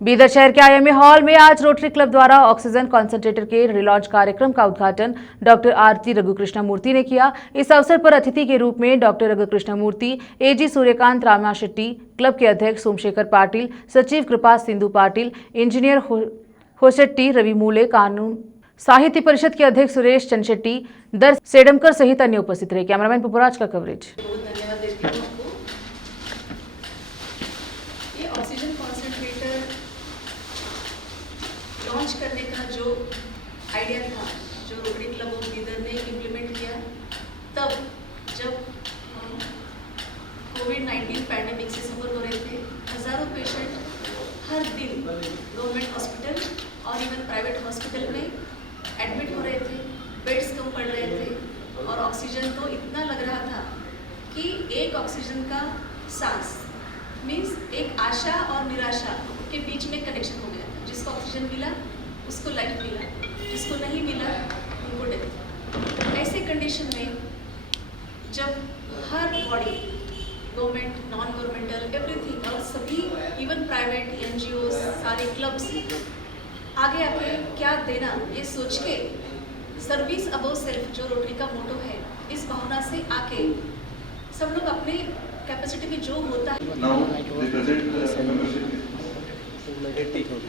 बीदर शहर के IMA hall में आज रोटरी क्लब द्वारा ऑक्सीजन कॉन्सेंट्रेटर के रिलॉन्च कार्यक्रम का उद्घाटन डॉक्टर आरती रघु कृष्णमूर्ति ने किया। इस अवसर पर अतिथि के रूप में डॉक्टर रघु कृष्णमूर्ति, एजी सूर्यकांत रामाशेट्टी, क्लब के अध्यक्ष सोमशेखर पाटिल, सचिव कृपा सिंधु पाटिल, इंजीनियर होशेट्टी, रवि मूले, कानून साहित्य परिषद के अध्यक्ष सुरेश चंदशेट्टी, दर सेडमकर सहित अन्य उपस्थित रहे। कैमरामैन पुपराज का कवरेज। ऑक्सीजन कॉन्सेंट्रेटर लॉन्च करने का जो आइडिया था, जो रोटरी क्लब ऑफ बीदर ने इम्प्लीमेंट किया, तब जब कोविड-19 पैंडेमिक से सफर हो रहे थे, हजारों पेशेंट हर दिन गवर्नमेंट हॉस्पिटल और इवन प्राइवेट हॉस्पिटल में एडमिट हो रहे थे, बेड्स कम पड़ रहे थे और ऑक्सीजन तो इतना लग रहा था कि एक ऑक्सीजन का सांस मीन्स एक आशा और निराशा के बीच में कनेक्शन हो गया था। जिसको ऑक्सीजन मिला उसको लाइफ मिला, जिसको नहीं मिला उनको डेथ। ऐसे कंडीशन में जब हर body government, non governmental, everything और सभी इवन प्राइवेट एनजीओ, सारे क्लब्स आगे आके क्या देना ये सोच के सर्विस अबव सेल्फ जो रोटरी का मोटो है, इस भावना से आके सब लोग अपने कैपेसिटी में जो होता है। Now the present membership is 81.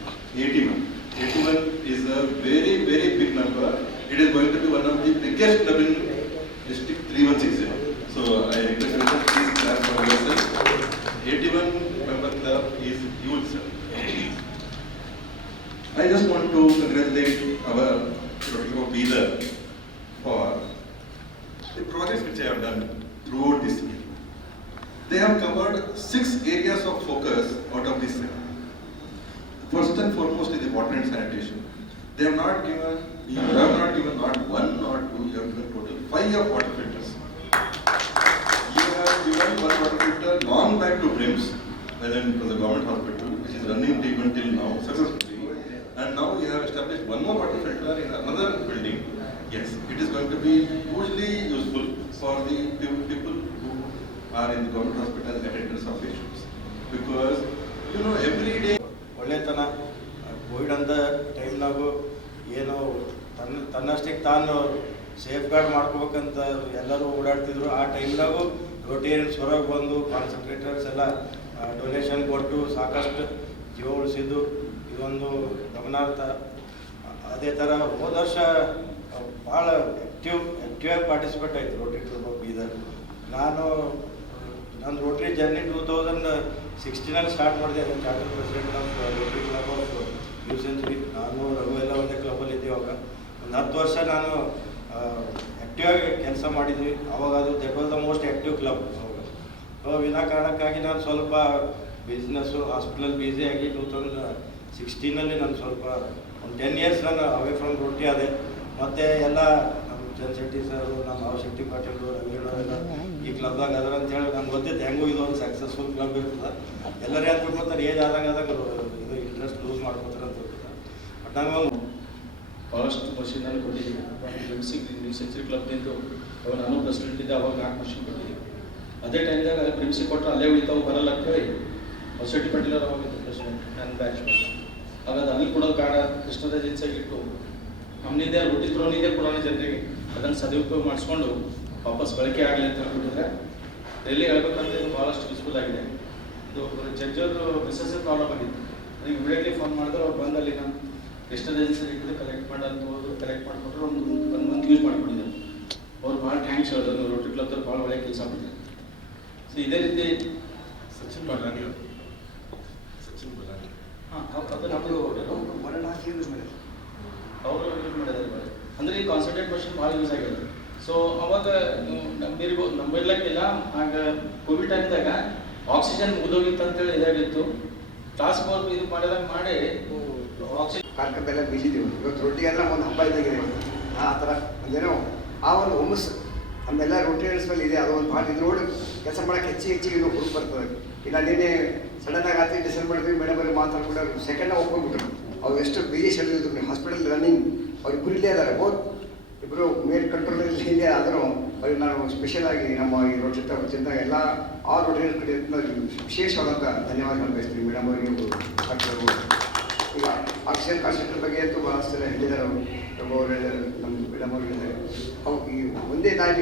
81 is a very big number. It is going to be one of the biggest club in district 3160. So I request you to please clap for yourself. 81 member club is huge, sir. I just want to congratulate our Rotary of Bidar for the progress which I have done throughout this year. They have covered 6 areas of focus out of this 7. First and foremost is the water and sanitation. They have not given not one or two, you have given total 5 of water filters. You have given one water filter long back to BRIMS, whether it was a government hospital, which is running treatment till now successfully. And now you have established one more water filter in another building. Yes, it is going to be hugely useful for the people who are in the government hospital attendants of patients, because you know every day ಒಳ್ಳೆತನ Covid ಅಂತ ಟೈಮ್ನಾಗು ಏನು ತನ್ನಷ್ಟಕ್ಕೆ ತಾನು safe guard ಮಾಡ್ಕೋಬೇಕಂತ ಎಲ್ಲರೂ ಓಡಾಡ್ತಿದ್ರು. ಆ ಟೈಮ್ನಾಗು Rotarians ಹೊರಗೆ ಬಂದು concentrators ಎಲ್ಲ ಡೊನೇಷನ್ ಕೊಟ್ಟು ಸಾಕಷ್ಟು ಜೀವ ಉಳಿಸಿದ್ದು ಇದೊಂದು ಗಮನಾರ್ಥ. ಅದೇ ಥರ ಹೋದ ವರ್ಷ ಭಾಳ ಆ್ಯಕ್ಟಿವ್ ಪಾರ್ಟಿಸಿಪೇಟ್ ಆಯಿತು ರೋಟರಿ ಕ್ಲಬ್ ಆಫ್ ಬೀದರ್. ನನ್ನ ರೋಟರಿ ಜರ್ನಿ 2016 ಸ್ಟಾರ್ಟ್ ಮಾಡಿದೆ. Charter president of Rotary club of new century. ನಾನು ರಘು ಎಲ್ಲ ಒಂದೇ ಕ್ಲಬ್ಬಲ್ಲಿ ಇದ್ದೀವಿ. ಅವಾಗ ಒಂದು 10 ವರ್ಷ ನಾನು ಆ್ಯಕ್ಟಿವ್ ಆಗಿ ಕೆಲಸ ಮಾಡಿದ್ವಿ. ಅವಾಗ ಅದು that was the most active club. ಅವಾಗ ವಿನಾಕಾರಣಕ್ಕಾಗಿ ನಾನು ಸ್ವಲ್ಪ ಬಿಸ್ನೆಸ್ಸು ಹಾಸ್ಪಿಟಲ್ ಬ್ಯುಸಿಯಾಗಿ 2016 ನಾನು ಸ್ವಲ್ಪ ಒಂದು 10 ಇಯರ್ಸ್ ನಾನು ಅವೇ ಫ್ರಮ್ ರೋಟರಿ ಆದೆ. ಮತ್ತು ಎಲ್ಲ ನಮ್ಮ ಚಂದ್ಶೆಟ್ಟಿ ಸರು, ನಮ್ಮ ಶೆಟ್ಟಿ ಪಾಟೀಲು, ರವಿಗೌಡರೆಲ್ಲ ಈ ಕ್ಲಬ್ದಾಗ ಅದರ ಅಂತೇಳಿ ನಂಗೆ ಗೊತ್ತಿತ್ತು ಹೆಂಗೂ ಇದು ಒಂದು ಸಕ್ಸಸ್ಫುಲ್ ಕ್ಲಬ್ ಇರ್ತದೆ. ಎಲ್ಲರೇ ಅಂತ ತಿಳ್ಕೊತಾರೆ ಏಜ್ ಆದಾಗ ಇದು ಇಂಟ್ರೆಸ್ಟ್ ಲೂಸ್ ಮಾಡ್ಕೋತಾರೆ ಅಂತ ಇರ್ತದೆ. ಬಟ್ ನಂಗೆ ಒಂದು ಭಾಳಷ್ಟು ಮಷಿನಲ್ಲಿ ಕೊಟ್ಟಿದ್ದೀವಿ. ನ್ಯೂ ಸೆಂಚುರಿ ಕ್ಲಬ್ನಿಂದು ಅವಾಗ ನಾನು ಪ್ರೆಸಿಡೆಂಟ್ ಇದ್ದೆ. ಅವಾಗ 4 ಮಷಿನ್ ಕೊಟ್ಟಿದ್ದೀವಿ. ಅದೇ ಟೈಮ್ದಾಗ ಅಲ್ಲಿ ಪ್ರಿಮ್ಸಿ ಕೊಟ್ಟರೆ ಅಲ್ಲೇ ಉಳಿತಾವು ಬರಲ್ಲ ಅಂತೇಳಿ ಶೆಟ್ಟಿ ಪಾಟೀಲ್ ಅವರು ಅವಾಗಿತ್ತು ಪ್ರೆಸಿಡೆಂಟ್, ನನ್ನ ಬ್ಯಾಚ್. ಹಾಗಾದ್ರೆ ಅಲ್ಲಿ ಕೊಡೋದು ಕಾರಣ ಕೃಷ್ಣದ ಏಜೆನ್ಸಿಯಾಗಿಟ್ಟು ನಮ್ಮನಿದೆ ರೂಢಿದ್ರೋನಿದೆ ಕೊಡೋಣ ಜನರಿಗೆ, ಅದನ್ನು ಸದುಪಯೋಗ ಮಾಡಿಸ್ಕೊಂಡು ವಾಪಸ್ ಬಳಕೆ ಆಗಲಿ ಅಂತ ಹೇಳ್ಬಿಟ್ಟಿದ್ರೆ ಡೆಲ್ಲಿ ಹೇಳ್ಬೇಕಂದ್ರೆ ಇದು ಭಾಳಷ್ಟು ಯೂಸ್ಫುಲ್ ಆಗಿದೆ. ಇದು ಜಡ್ಜರು ಬಿಸ್ನೆಸ್ ಪ್ರಾಬ್ಲಮ್ ಆಗಿತ್ತು. ನನಗೆ ಇಮಿಡಿಯೇಟ್ಲಿ ಫೋನ್ ಮಾಡಿದ್ರೆ ಅವ್ರು ಬಂದಲ್ಲಿ ನಾನು ಕೃಷ್ಣದ ಏಜೆನ್ಸಿ ಇಟ್ಟಿದ್ದು ಕಲೆಕ್ಟ್ ಮಾಡಿಕೊಟ್ರೆ ಒಂದು ಮಂತ್ ಯೂಸ್ ಮಾಡ್ಕೊಂಡಿದ್ದಾರೆ. ಅವ್ರು ಭಾಳ ಥ್ಯಾಂಕ್ಸ್ ಹೇಳಿದ್ರು. ರೋಟರಿ ಕ್ಲಬ್ದವ್ರು ಭಾಳ ಒಳ್ಳೆ ಕೆಲಸ ಮಾಡಿದ್ದಾರೆ. ಸೊ ಇದೇ ರೀತಿ ಸಚಿನ್ ಬಲಾನಿ ಅವರು ಯೂಸ್ ಮಾಡಿದ್ದಾರೆ. ಅಂದರೆ ಈ ಕಾನ್ಸಂಟ್ರೇಟ್ ಮಷಿನ್ ಭಾಳ ಯೂಸ್ ಆಗಿದೆ. ಸೊ ಅವಾಗ ನಂಬಿರ್ಲಿಕ್ಕಿಲ್ಲ. ಆಗ ಕೋವಿಡ್ ಟೈಮ್ದಾಗ ಆಕ್ಸಿಜನ್ ಮುಗಿದೋಗಿತ್ತು ಅಂತೇಳಿ ಇದಾಗಿತ್ತು. ಟಾಸ್ಕ್ ಫೋರ್ಸ್ ಇದು ಮಾಡಿದಾಗ ಮಾಡಿ ಆಕ್ಸಿಜನ್ ಕಾರ್ಯಕ್ರಮದೆಲ್ಲ ಬೀಸಿದ್ದೀವಿ. ಇವತ್ತು ರೊಟ್ಟಿಗೆಲ್ಲ ಒಂದು ಹಬ್ಬ ಇದ್ದಾಗಿದೆ. ಆ ಥರ ಒಂದೇನೋ ಆ ಒಂದು ಹುಮ್ಮಸ್ಸು ನಮ್ಮೆಲ್ಲ ರೋಟೇರಿಯನ್ಸ್ ಮೇಲೆ ಇದೆ. ಅದು ಒಂದು ಭಾಳ ಇದು ನೋಡಿ ಕೆಲಸ ಮಾಡೋಕ್ಕೆ ಹೆಚ್ಚಿಗೆ ಇನ್ನೂ ಹುಡುಕ್ ಬರ್ತದೆ. ಇಲ್ಲ ನೀನೇ ಸಡನ್ನಾಗಿ ಆತ ಡಿಸೈಡ್ ಮಾಡಿದ್ವಿ, ಮೇಡಮ್ ಅಲ್ಲಿ ಮಾತಾಡ್ಕೊಂಡು ಸೆಕೆಂಡಾಗಿ ಹೋಗ್ಬಿಟ್ರು. ಅವ್ರು ಎಷ್ಟು ಬಿಜಿ ಶೆಡ್ಯೂಲ್ ಇದ್ರು. ಹಾಸ್ಪಿಟಲ್ ರನ್ನಿಂಗ್ ಅವ್ರು ಇಬ್ಬರು ಇಲ್ಲೇ ಇದ್ದಾರೆ. ಇಬ್ಬರು ಮೇಲ್ ಕಂಟ್ರೋಲಲ್ಲಿ ಇಲ್ಲೇ ಆದರೂ ಅವ್ರಿಗೆ ನಾನು ಸ್ಪೆಷಲ್ ಆಗಿ ನಮ್ಮ ಈ ರೋಟರಿ ವತಿಯಿಂದ ಎಲ್ಲ ಆ ರೋಟರಿ ಕಡೆಯಿಂದ ವಿಶೇಷವಾದಂಥ ಧನ್ಯವಾದಗಳು ಬಯಸ್ತೀನಿ ಮೇಡಮ್ ಅವರಿಗೆ. ಆಕ್ಸಿಜನ್ ಕಾನ್ಸಂಟ್ರೇಟರ್ ಬಗ್ಗೆ ಅಂತೂ ಭಾಳಷ್ಟು ಹೇಳಿದ್ದಾರೆ ಅವರು, ಪ್ರಭು ಅವರು ಹೇಳಿದ್ದಾರೆ, ನಮ್ಮ ಮೇಡಮ್ ಅವರು ಹೇಳಿದ್ದಾರೆ. ಅವು ಈ ಒಂದೇ ತಾಯಿ